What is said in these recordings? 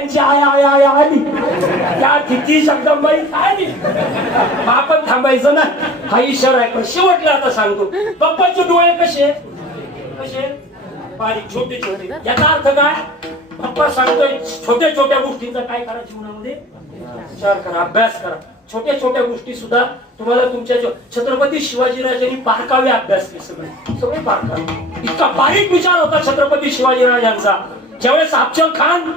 त्यांची I I I आली त्या किती शब्दांबाई आली. आपण थांबायचं ना, हा इशारा आहे. पण शेवटला आता सांगतो, बाप्पाचे डोळे कसे कसे बारीक छोटे छोटे. याचा अर्थ काय? बाप्पा सांगतोय छोट्या छोट्या गोष्टींचा काय करा जीवनामध्ये, विचार करा, अभ्यास करा. छोट्या छोट्या गोष्टी सुद्धा तुम्हाला तुमच्या छत्रपती शिवाजीराजांनी बारकावे अभ्यास केले, सगळे बारकावे. इतका बारीक विचार होता छत्रपती शिवाजीराजांचा. ज्यावेळेस अफजल खान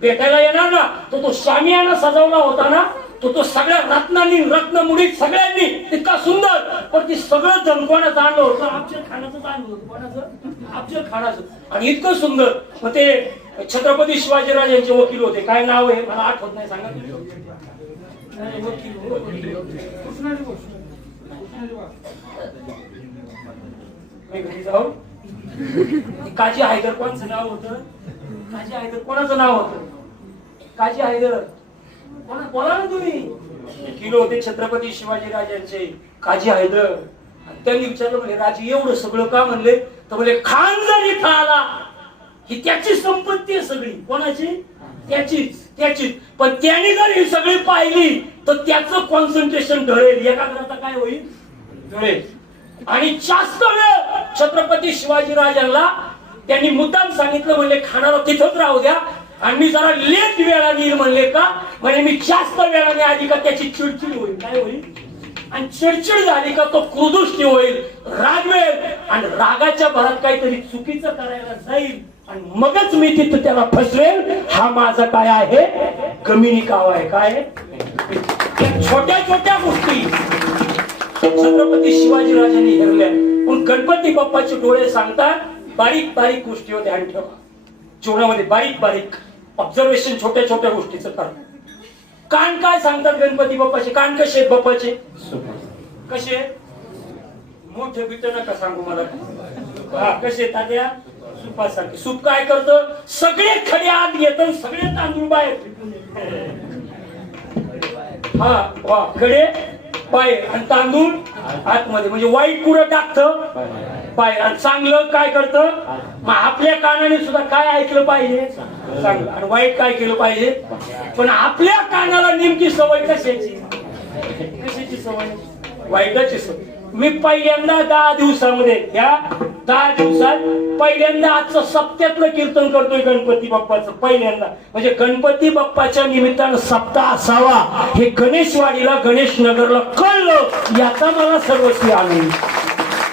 भेटायला येणार ना, तो शामियाना सजवला होता ना, तो सगळ्या रत्नांनी रत्नमुडीत सगळ्यांनी इतका सुंदर. पण ते सगळं धनकोणाचं आणलं होतं, अफजल खानाचं आणलं होतं. कोणाचं? अफजल खानाचं. आणि इतकं सुंदर. मग ते छत्रपती शिवाजीराजांचे वकील होते, काय नाव आहे मला आठवत नाही, सांगा. काजी हैदर कोणाचं नाव होतं? काजी हैदर कोणाचं नाव होतं? काजी हैदर बोला ना तुम्ही. वकील होते छत्रपती शिवाजीराजांचे काजी हैदर. त्यांनी विचारलं, म्हणजे राजे एवढं सगळं का म्हणले? तर म्हणजे खान जर इथं आला ही त्याची संपत्ती आहे सगळी. कोणाची? त्याचीच. पण त्याने जर ही सगळी पाहिली तर त्याचं कॉन्सन्ट्रेशन ढळेल, एकाग्रता काय होईल? ढळेल. आणि जास्त वेळ छत्रपती शिवाजीराजांना त्यांनी मुद्दाम सांगितलं, म्हणले खानाला तिथंच राहू द्या आणि मी जरा लेट वेळाने येईल. म्हणले का? म्हणजे मी जास्त वेळाने आली का त्याची चिडचिड होईल. काय होईल? आणि चिडचिड झाली का तो क्रोधुष्टी होईल, रागवेल आणि रागाच्या भरात काहीतरी चुकीचं करायला जाईल आणि मगच मी तिथं त्याला फसवेल. हा माझा काय आहे? कमिनी काव आहे. काय? छोट्या छोट्या गोष्टी छत्रपती शिवाजीराजांनी हेरल्या. पण गणपती बाप्पाचे डोळे सांगतात बारीक बारीक गोष्टीवर ध्यान ठेवा. जीवनामध्ये बारीक बारीक ऑब्झर्वेशन छोट्या छोट्या गोष्टीचं करा. कान काय सांगतात गणपती बाप्पाचे? कान कसे आहेत बाप्पाचे? कसे? मोठे बिट नका सांगू मला. हा, कसे तात्या? सुपासारखे. सूप काय करतं? सगळे खडे आत घेत, सगळे तांदूळ बाहेर. हा वा, खडे बाहेर आणि तांदूळ आतमध्ये. म्हणजे वाईट कुठं टाकतं? बाहेर. आणि चांगलं काय करतं? मग आपल्या कानाने सुद्धा काय ऐकलं पाहिजे? चांगलं. आणि वाईट काय केलं पाहिजे? पण आपल्या कानाला नेमकी सवय कशाची? कशाची सवय? वाईटाची सवय. मी पहिल्यांदा 10 दिवसामध्ये, या 10 दिवसात पहिल्यांदा आजचं सप्त्यातलं कीर्तन करतोय गणपती बाप्पाचं. पहिल्यांदा म्हणजे गणपती बाप्पाच्या निमित्तानं सप्ताह असावा हे गणेशवाडीला, गणेश नगरला कळलं. याचा मला सर्वस्वी आनंद.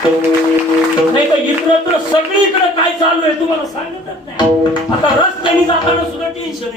नाही तर इकडं सगळीकडे काय चालू आहे तुम्हाला सांगतच नाही. आता रस्त्याने जाताना सुद्धा टेन्शन आहे.